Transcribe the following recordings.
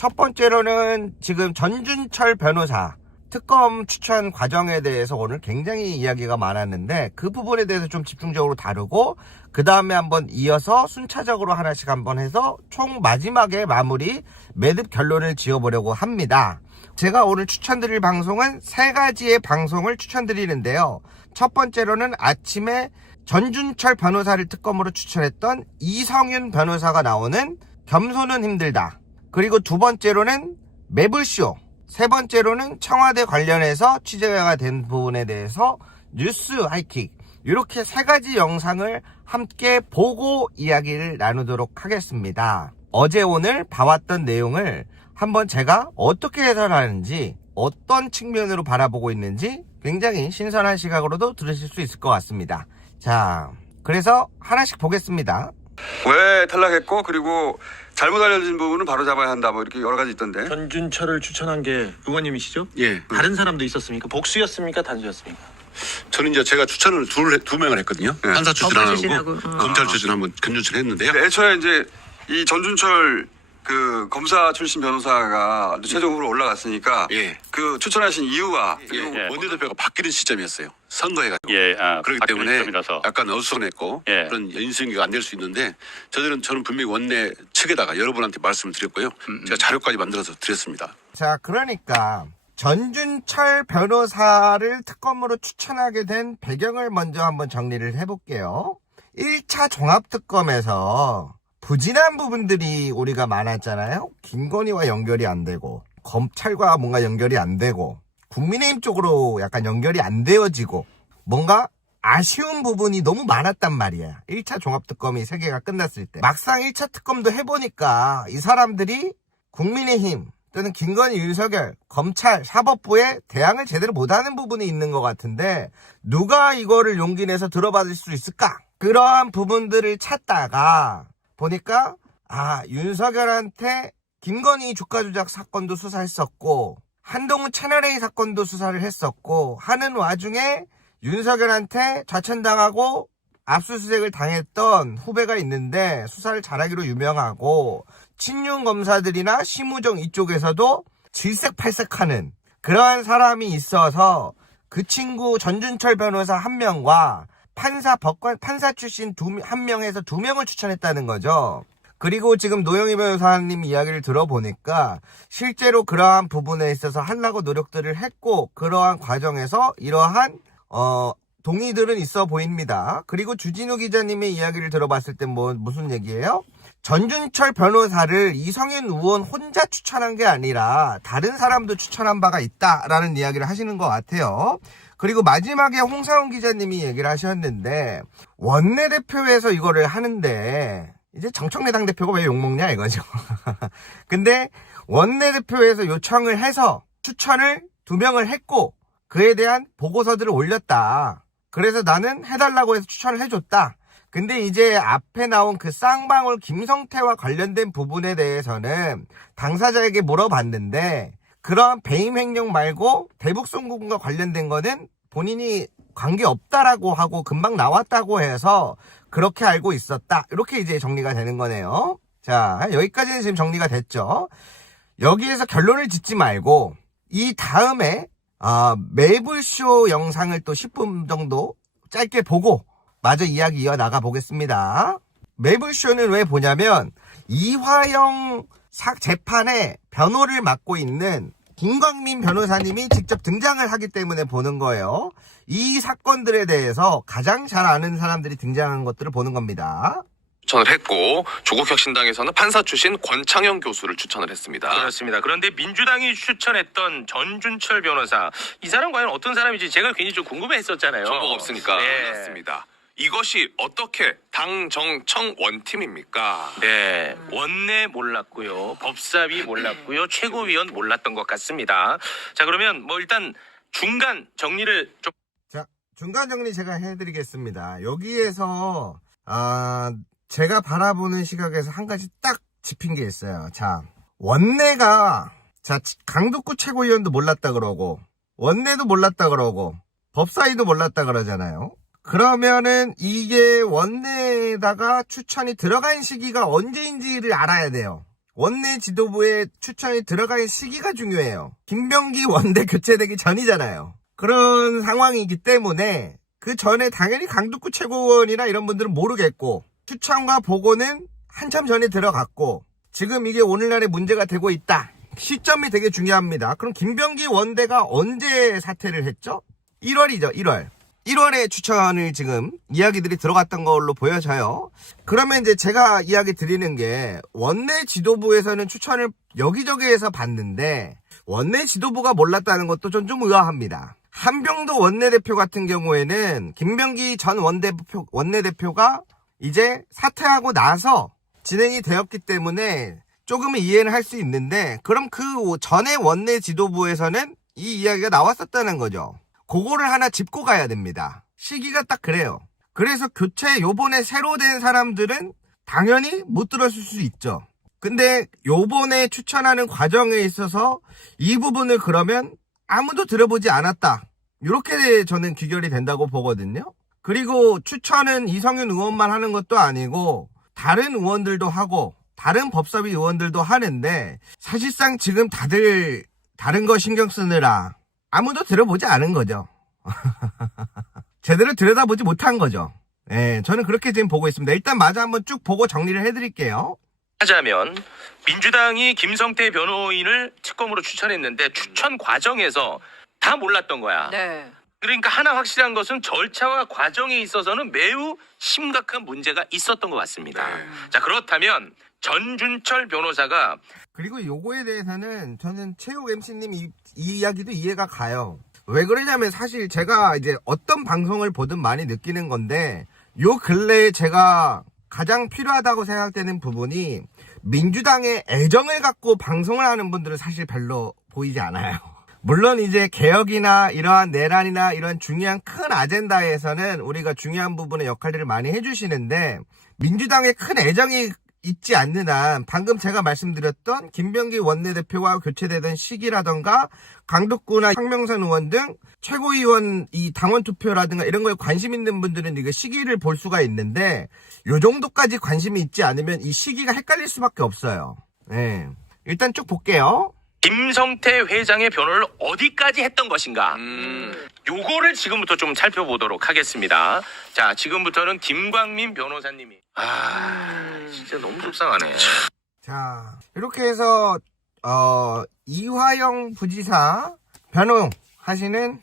첫 번째로는 지금 전준철 변호사 특검 추천 과정에 대해서 오늘 굉장히 이야기가 많았는데 그 부분에 대해서 좀 집중적으로 다루고 그 다음에 한번 이어서 순차적으로 하나씩 한번 해서 총 마지막에 마무리 매듭 결론을 지어보려고 합니다. 제가 오늘 추천드릴 방송은 3가지의 방송을 추천드리는데요. 첫 번째로는 아침에 전준철 변호사를 특검으로 추천했던 이성윤 변호사가 나오는 겸손은 힘들다. 그리고 두 번째로는 매불쇼. 세 번째로는 청와대 관련해서 취재가 된 부분에 대해서 뉴스 하이킥. 이렇게 3가지 영상을 함께 보고 이야기를 나누도록 하겠습니다. 어제 오늘 봐왔던 내용을 한번 제가 어떻게 해설하는지 어떤 측면으로 바라보고 있는지 굉장히 신선한 시각으로도 들으실 수 있을 것 같습니다. 자, 그래서 하나씩 보겠습니다. 왜 탈락했고 그리고 잘못 알려진 부분은 바로 잡아야 한다 뭐 이렇게 여러 가지 있던데. 전준철을 추천한 게 의원님이시죠? 예. 다른 사람도 있었습니까? 복수였습니까? 단수였습니까? 저는 이제 제가 추천을 두 명을 했거든요. 네. 판사 출신하고 출신하고. 검찰 출신 한번 견준철 했는데요. 애초에 이제 이 전준철 그 검사 출신 변호사가 최종으로 올라갔으니까 예. 그 추천하신 이유가 그리고 원내대표가 바뀌는 시점이었어요. 선거해가지고. 예, 그렇기 때문에 점이라서. 약간 어수선했고 예. 그런 인수인계가 안 될 수 있는데 저는 분명히 원내 측에다가 여러분한테 말씀을 드렸고요. 제가 자료까지 만들어서 드렸습니다. 자, 그러니까 전준철 변호사를 특검으로 추천하게 된 배경을 먼저 한번 정리를 해볼게요. 1차 종합특검에서 부진한 부분들이 우리가 많았잖아요. 김건희와 연결이 안 되고 검찰과 뭔가 연결이 안 되고 국민의힘 쪽으로 약간 연결이 안 되어지고 뭔가 아쉬운 부분이 너무 많았단 말이야. 1차 종합특검이 3개가 끝났을 때 막상 1차 특검도 해보니까 이 사람들이 국민의힘 또는 김건희, 윤석열, 검찰, 사법부에 대항을 제대로 못하는 부분이 있는 것 같은데 누가 이거를 용기 내서 들어받을 수 있을까? 그러한 부분들을 찾다가 보니까 윤석열한테 김건희 주가 조작 사건도 수사했었고 한동훈 채널A 사건도 수사를 했었고 하는 와중에 윤석열한테 좌천당하고 압수수색을 당했던 후배가 있는데 수사를 잘하기로 유명하고 친윤 검사들이나 심우정 이쪽에서도 질색팔색하는 그러한 사람이 있어서 그 친구 전준철 변호사 1명과 판사 출신 1명에서 2명을 추천했다는 거죠. 그리고 지금 노영희 변호사님 이야기를 들어보니까 실제로 그러한 부분에 있어서 하려고 노력들을 했고 그러한 과정에서 이러한 동의들은 있어 보입니다. 그리고 주진우 기자님의 이야기를 들어봤을 때 무슨 얘기예요? 전준철 변호사를 이성윤 의원 혼자 추천한 게 아니라 다른 사람도 추천한 바가 있다라는 이야기를 하시는 것 같아요. 그리고 마지막에 홍사훈 기자님이 얘기를 하셨는데 원내대표에서 이거를 하는데 이제 정청래 당대표가 왜 욕먹냐 이거죠. 근데 원내대표에서 요청을 해서 추천을 2명을 했고 그에 대한 보고서들을 올렸다. 그래서 나는 해달라고 해서 추천을 해줬다. 근데 이제 앞에 나온 그 쌍방울 김성태와 관련된 부분에 대해서는 당사자에게 물어봤는데 그런 배임 횡령 말고 대북송금과 관련된 거는 본인이 관계없다라고 하고 금방 나왔다고 해서 그렇게 알고 있었다. 이렇게 이제 정리가 되는 거네요. 자, 여기까지는 지금 정리가 됐죠. 여기에서 결론을 짓지 말고 이 다음에 매불쇼 영상을 또 10분 정도 짧게 보고 마저 이야기 이어나가 보겠습니다. 매불쇼는 왜 보냐면 이화영 재판에 변호를 맡고 있는 김광민 변호사님이 직접 등장을 하기 때문에 보는 거예요. 이 사건들에 대해서 가장 잘 아는 사람들이 등장한 것들을 보는 겁니다. 추천을 했고 조국혁신당에서는 판사 출신 권창현 교수를 추천을 했습니다. 그렇습니다. 그런데 민주당이 추천했던 전준철 변호사, 이 사람 과연 어떤 사람인지 제가 괜히 좀 궁금해했었잖아요. 정보가 없으니까 네. 몰랐습니다. 이것이 어떻게 당정청 원팀입니까? 네, 원내 몰랐고요, 법사위 몰랐고요, 최고위원 몰랐던 것 같습니다. 자, 그러면 일단 중간 정리를 좀. 자, 중간 정리 제가 해드리겠습니다. 여기에서 제가 바라보는 시각에서 한 가지 딱 짚힌 게 있어요. 자, 원내가 강덕구 최고위원도 몰랐다 그러고 원내도 몰랐다 그러고 법사위도 몰랐다 그러잖아요. 그러면은 이게 원내에다가 추천이 들어간 시기가 언제인지를 알아야 돼요. 원내 지도부에 추천이 들어갈 시기가 중요해요. 김병기 원내 교체되기 전이잖아요. 그런 상황이기 때문에 그 전에 당연히 강두구 최고위원이나 이런 분들은 모르겠고 추천과 보고는 한참 전에 들어갔고 지금 이게 오늘날의 문제가 되고 있다. 시점이 되게 중요합니다. 그럼 김병기 원대가 언제 사퇴를 했죠? 1월이죠. 1월에 추천을 지금 이야기들이 들어갔던 걸로 보여져요. 그러면 이제 제가 이야기 드리는 게 원내 지도부에서는 추천을 여기저기에서 봤는데 원내 지도부가 몰랐다는 것도 좀 의아합니다. 한병도 원내대표 같은 경우에는 김병기 전 원내대표가 이제 사퇴하고 나서 진행이 되었기 때문에 조금은 이해는 할 수 있는데 그럼 그 전에 원내 지도부에서는 이 이야기가 나왔었다는 거죠. 그거를 하나 짚고 가야 됩니다. 시기가 딱 그래요. 그래서 교체 요번에 새로 된 사람들은 당연히 못 들었을 수 있죠. 근데 요번에 추천하는 과정에 있어서 이 부분을 그러면 아무도 들어보지 않았다. 이렇게 저는 귀결이 된다고 보거든요. 그리고 추천은 이성윤 의원만 하는 것도 아니고 다른 의원들도 하고 다른 법사위 의원들도 하는데 사실상 지금 다들 다른 거 신경 쓰느라 아무도 들어보지 않은 거죠. 제대로 들여다보지 못한 거죠. 예, 저는 그렇게 지금 보고 있습니다. 일단 마저 한번 쭉 보고 정리를 해드릴게요. 하자면 민주당이 김성태 변호인을 특검으로 추천했는데 추천 과정에서 다 몰랐던 거야. 네. 그러니까 하나 확실한 것은 절차와 과정에 있어서는 매우 심각한 문제가 있었던 것 같습니다. 자, 그렇다면 전준철 변호사가 그리고 요거에 대해서는 저는 최욱 MC님 이 이야기도 이해가 가요. 왜 그러냐면 사실 제가 이제 어떤 방송을 보든 많이 느끼는 건데 요 근래에 제가 가장 필요하다고 생각되는 부분이 민주당의 애정을 갖고 방송을 하는 분들은 사실 별로 보이지 않아요. 물론 이제 개혁이나 이러한 내란이나 이런 중요한 큰 아젠다에서는 우리가 중요한 부분의 역할들을 많이 해주시는데 민주당의 큰 애정이 있지 않는 한 방금 제가 말씀드렸던 김병기 원내대표가 교체되던 시기라던가 강덕구나 황명선 의원 등 최고위원 이 당원 투표라든가 이런 거에 관심 있는 분들은 이거 시기를 볼 수가 있는데 요 정도까지 관심이 있지 않으면 이 시기가 헷갈릴 수밖에 없어요. 네. 일단 쭉 볼게요. 김성태 회장의 변호를 어디까지 했던 것인가? 요거를 지금부터 좀 살펴보도록 하겠습니다. 자, 지금부터는 김광민 변호사님이 진짜 너무 속상하네. 자, 이렇게 해서 이화영 부지사 변호하시는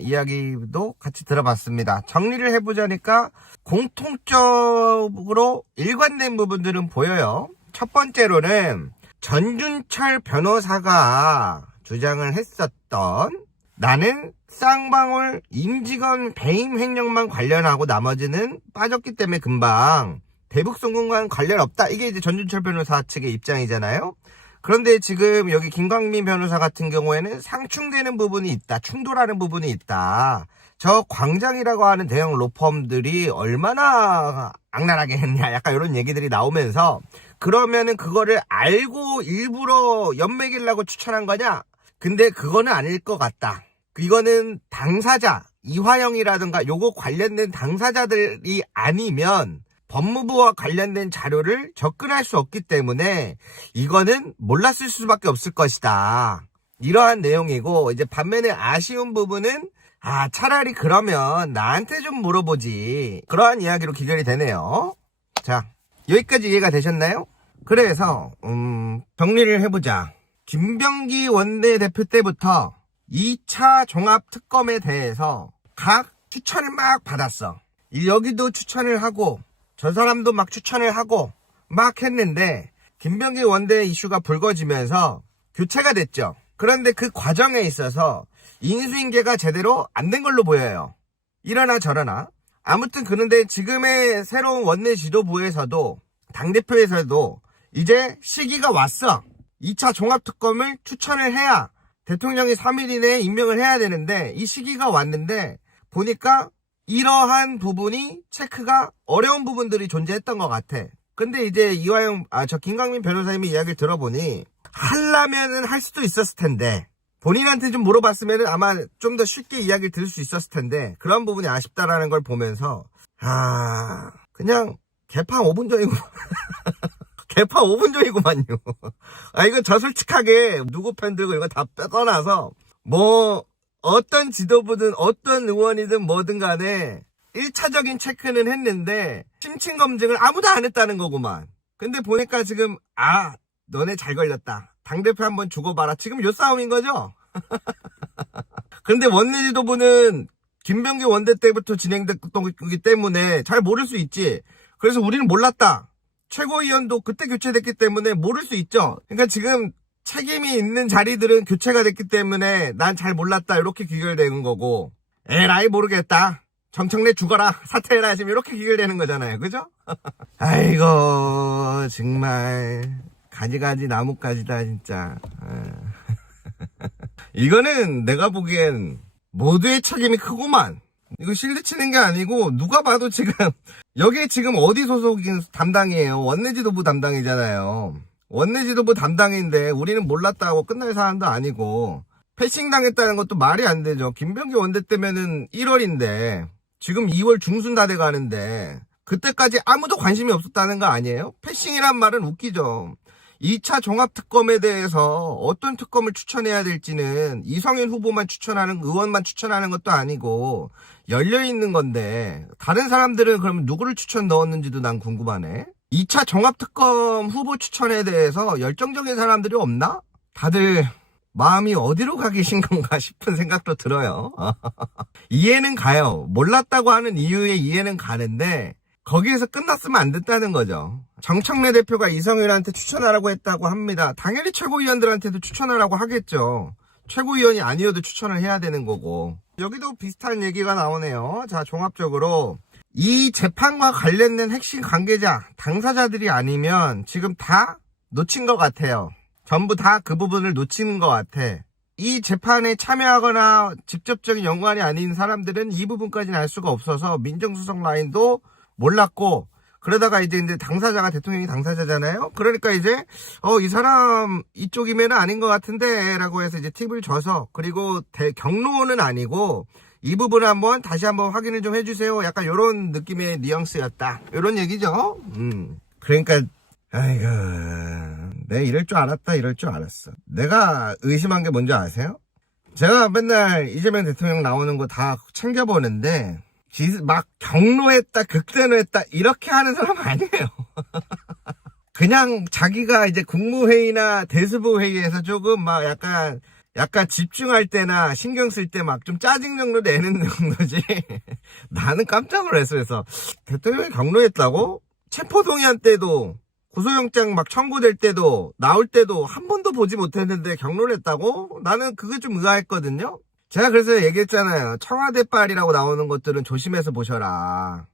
이야기도 같이 들어봤습니다. 정리를 해보자니까 공통적으로 일관된 부분들은 보여요. 첫 번째로는 전준철 변호사가 주장을 했었던 나는 쌍방울 임직원 배임 횡령만 관련하고 나머지는 빠졌기 때문에 금방 대북송금과는 관련 없다. 이게 이제 전준철 변호사 측의 입장이잖아요. 그런데 지금 여기 김광민 변호사 같은 경우에는 상충되는 부분이 있다. 충돌하는 부분이 있다. 저 광장이라고 하는 대형 로펌들이 얼마나 악랄하게 했냐. 약간 이런 얘기들이 나오면서 그러면은 그거를 알고 일부러 연맥이려고 추천한 거냐? 근데 그거는 아닐 것 같다. 이거는 당사자, 이화영이라든가 요거 관련된 당사자들이 아니면 법무부와 관련된 자료를 접근할 수 없기 때문에 이거는 몰랐을 수밖에 없을 것이다. 이러한 내용이고 이제 반면에 아쉬운 부분은 차라리 그러면 나한테 좀 물어보지. 그러한 이야기로 귀결이 되네요. 자, 여기까지 이해가 되셨나요? 그래서 정리를 해보자. 김병기 원내대표 때부터 2차 종합특검에 대해서 각 추천을 막 받았어. 여기도 추천을 하고 저 사람도 막 추천을 하고 막 했는데 김병기 원내 이슈가 불거지면서 교체가 됐죠. 그런데 그 과정에 있어서 인수인계가 제대로 안 된 걸로 보여요. 이러나 저러나. 아무튼 그런데 지금의 새로운 원내 지도부에서도 당대표에서도 이제 시기가 왔어. 2차 종합특검을 추천을 해야 대통령이 3일 이내에 임명을 해야 되는데 이 시기가 왔는데 보니까 이러한 부분이 체크가 어려운 부분들이 존재했던 것 같아. 근데 이제 김광민 변호사님의 이야기를 들어보니 하려면은 할 수도 있었을 텐데 본인한테 좀 물어봤으면은 아마 좀 더 쉽게 이야기를 들을 수 있었을 텐데 그런 부분이 아쉽다라는 걸 보면서 그냥 개판 5분 전이고 개파 5분 전이구만요. 아, 이거 저 솔직하게 누구 편 들고 이거 다 떠나서 뭐 어떤 지도부든 어떤 의원이든 뭐든 간에 1차적인 체크는 했는데 심층 검증을 아무도 안 했다는 거구만. 근데 보니까 지금 너네 잘 걸렸다. 당대표 한번 죽어봐라. 지금 요 싸움인 거죠? 근데 원내 지도부는 김병기 원대 때부터 진행됐던 거기 때문에 잘 모를 수 있지. 그래서 우리는 몰랐다. 최고위원도 그때 교체됐기 때문에 모를 수 있죠. 그러니까 지금 책임이 있는 자리들은 교체가 됐기 때문에 난 잘 몰랐다. 이렇게 귀결되는 거고, 에라이 모르겠다. 정청래 죽어라. 사퇴해라. 지금 이렇게 귀결되는 거잖아요. 그죠? 아이고, 정말 가지가지 나뭇가지다 진짜. 이거는 내가 보기엔 모두의 책임이 크구만. 이거 실드 치는 게 아니고 누가 봐도 지금 여기 지금 어디 소속인 담당이에요? 원내지도부 담당이잖아요. 원내지도부 담당인데 우리는 몰랐다고 끝날 사안도 아니고 패싱 당했다는 것도 말이 안 되죠. 김병기 원대 때면은 1월인데 지금 2월 중순 다 돼가는데 그때까지 아무도 관심이 없었다는 거 아니에요? 패싱이란 말은 웃기죠. 2차 종합특검에 대해서 어떤 특검을 추천해야 될지는 이성윤 후보만 추천하는, 의원만 추천하는 것도 아니고 열려있는 건데 다른 사람들은 그러면 누구를 추천 넣었는지도 난 궁금하네. 2차 종합특검 후보 추천에 대해서 열정적인 사람들이 없나? 다들 마음이 어디로 가 계신 건가 싶은 생각도 들어요. 이해는 가요. 몰랐다고 하는 이유에 이해는 가는데 거기에서 끝났으면 안 됐다는 거죠. 정청래 대표가 이성윤한테 추천하라고 했다고 합니다. 당연히 최고위원들한테도 추천하라고 하겠죠. 최고위원이 아니어도 추천을 해야 되는 거고. 여기도 비슷한 얘기가 나오네요. 자, 종합적으로 이 재판과 관련된 핵심 관계자, 당사자들이 아니면 지금 다 놓친 것 같아요. 전부 다 그 부분을 놓치는 것 같아. 이 재판에 참여하거나 직접적인 연관이 아닌 사람들은 이 부분까지는 알 수가 없어서 민정수석 라인도 몰랐고, 그러다가 이제 당사자가 대통령이 당사자잖아요. 그러니까 이제 이 사람 이쪽이면 아닌 것 같은데 라고 해서 이제 팁을 줘서, 그리고 경로는 아니고 이 부분을 다시 한번 확인을 좀 해주세요. 약간 이런 느낌의 뉘앙스였다. 이런 얘기죠. 그러니까 아이고, 내가 이럴 줄 알았다, 이럴 줄 알았어. 내가 의심한 게 뭔지 아세요? 제가 맨날 이재명 대통령 나오는 거 다 챙겨보는데 막 경로했다, 극대노했다 이렇게 하는 사람 아니에요. 그냥 자기가 이제 국무회의나 대수부 회의에서 조금 막 약간 집중할 때나 신경 쓸 때 막 좀 짜증 정도 내는 정도지. 나는 깜짝 놀랐어. 그래서 대통령이 경로했다고? 체포동의안 때도, 구속영장 막 청구될 때도, 나올 때도 한 번도 보지 못했는데 경로를 했다고? 나는 그게 좀 의아했거든요. 제가 그래서 얘기했잖아요. 청와대빨이라고 나오는 것들은 조심해서 보셔라.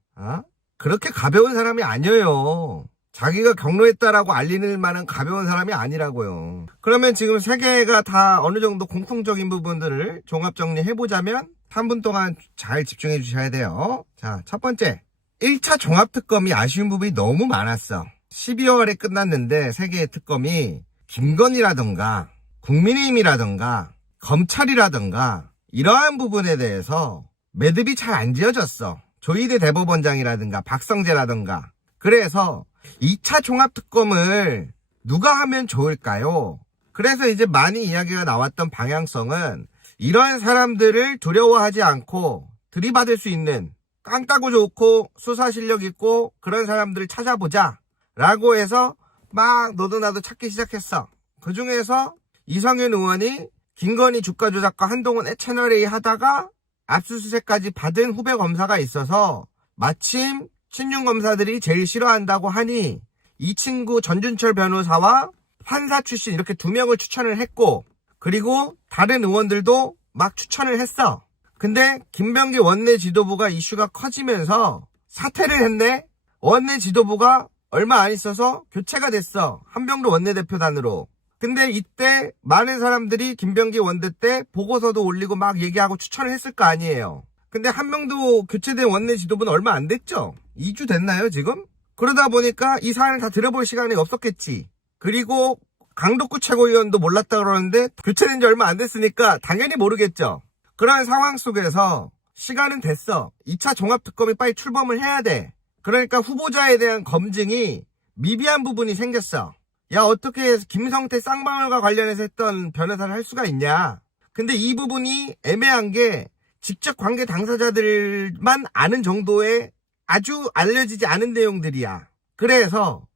그렇게 가벼운 사람이 아니에요. 자기가 경로했다라고 알리는 만한 가벼운 사람이 아니라고요. 그러면 지금 세 개가 다 어느 정도 공통적인 부분들을 종합 정리해보자면 3분 동안 잘 집중해 주셔야 돼요. 자, 첫 번째. 1차 종합특검이 아쉬운 부분이 너무 많았어. 12월에 끝났는데 세 개의 특검이 김건희라던가 국민의힘이라던가 검찰이라던가 이러한 부분에 대해서 매듭이 잘 안 지어졌어. 조희대 대법원장이라든가 박성재라던가. 그래서 2차 종합특검을 누가 하면 좋을까요? 그래서 이제 많이 이야기가 나왔던 방향성은 이러한 사람들을 두려워하지 않고 들이받을 수 있는, 깡따구 좋고 수사 실력 있고 그런 사람들을 찾아보자 라고 해서 막 너도 나도 찾기 시작했어. 그 중에서 이성윤 의원이 김건희 주가 조작과 한동훈 채널A 하다가 압수수색까지 받은 후배 검사가 있어서 마침 친윤 검사들이 제일 싫어한다고 하니 이 친구 전준철 변호사와 판사 출신 이렇게 2명을 추천을 했고, 그리고 다른 의원들도 막 추천을 했어. 근데 김병기 원내 지도부가 이슈가 커지면서 사퇴를 했네. 원내 지도부가 얼마 안 있어서 교체가 됐어. 한병도 원내대표단으로. 근데 이때 많은 사람들이 김병기 원대 때 보고서도 올리고 막 얘기하고 추천을 했을 거 아니에요. 근데 한명도 교체된 원내 지도부는 얼마 안 됐죠. 2주 됐나요 지금? 그러다 보니까 이 사안을 다 들어볼 시간이 없었겠지. 그리고 강덕구 최고위원도 몰랐다 그러는데 교체된 지 얼마 안 됐으니까 당연히 모르겠죠. 그런 상황 속에서 시간은 됐어. 2차 종합특검이 빨리 출범을 해야 돼. 그러니까 후보자에 대한 검증이 미비한 부분이 생겼어. 야, 어떻게 김성태 쌍방울과 관련해서 했던 변호사를 할 수가 있냐. 근데 이 부분이 애매한 게 직접 관계 당사자들만 아는 정도의 아주 알려지지 않은 내용들이야. 그래서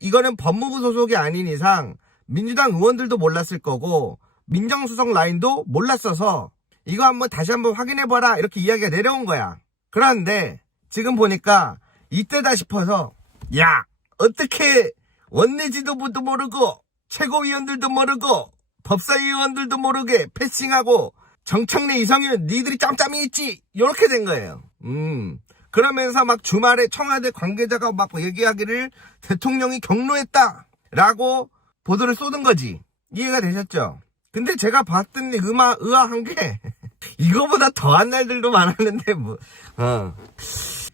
이거는 법무부 소속이 아닌 이상 민주당 의원들도 몰랐을 거고 민정수석 라인도 몰랐어서 이거 다시 한번 확인해봐라 이렇게 이야기가 내려온 거야. 그런데 지금 보니까 이때다 싶어서 야, 어떻게 원내 지도부도 모르고 최고위원들도 모르고 법사위원들도 모르게 패싱하고 정청래 이성윤 니들이 짬짬이 있지 이렇게 된 거예요. 그러면서 막 주말에 청와대 관계자가 막 얘기하기를 대통령이 경로했다라고 보도를 쏟은 거지. 이해가 되셨죠? 근데 제가 봤더니 의아한 게 이거보다 더한 날들도 많았는데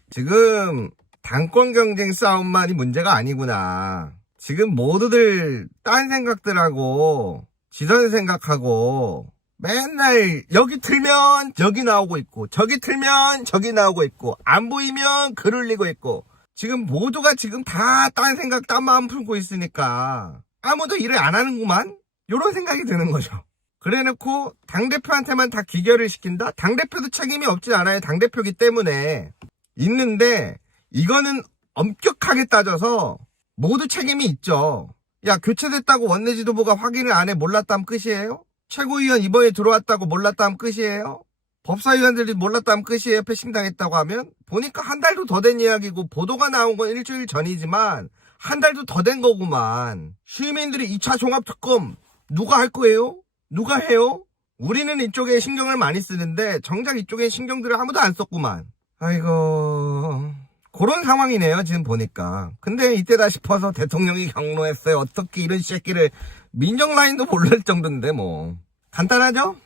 지금 당권 경쟁 싸움만이 문제가 아니구나. 지금 모두들 딴 생각들하고 지선 생각하고 맨날 여기 틀면 여기 나오고 있고 저기 틀면 저기 나오고 있고 안 보이면 글 올리고 있고 지금 모두가 지금 다 딴 생각 딴 마음 풀고 있으니까 아무도 일을 안 하는구만 이런 생각이 드는 거죠. 그래놓고 당대표한테만 다 기결을 시킨다? 당대표도 책임이 없진 않아요. 당대표기 때문에 있는데 이거는 엄격하게 따져서 모두 책임이 있죠. 야, 교체됐다고 원내 지도부가 확인을 안 해 몰랐다면 끝이에요? 최고위원 이번에 들어왔다고 몰랐다면 끝이에요? 법사위원들이 몰랐다면 끝이에요? 패싱당했다고 하면? 보니까 한 달도 더 된 이야기고 보도가 나온 건 일주일 전이지만 한 달도 더 된 거구만. 시민들이 2차 종합특검 누가 할 거예요? 누가 해요? 우리는 이쪽에 신경을 많이 쓰는데 정작 이쪽에 신경들을 아무도 안 썼구만. 아이고, 그런 상황이네요 지금 보니까. 근데 이때다 싶어서 대통령이 경로했어요. 어떻게 이런 새끼를 민정 라인도 모를 정도인데 뭐 간단하죠?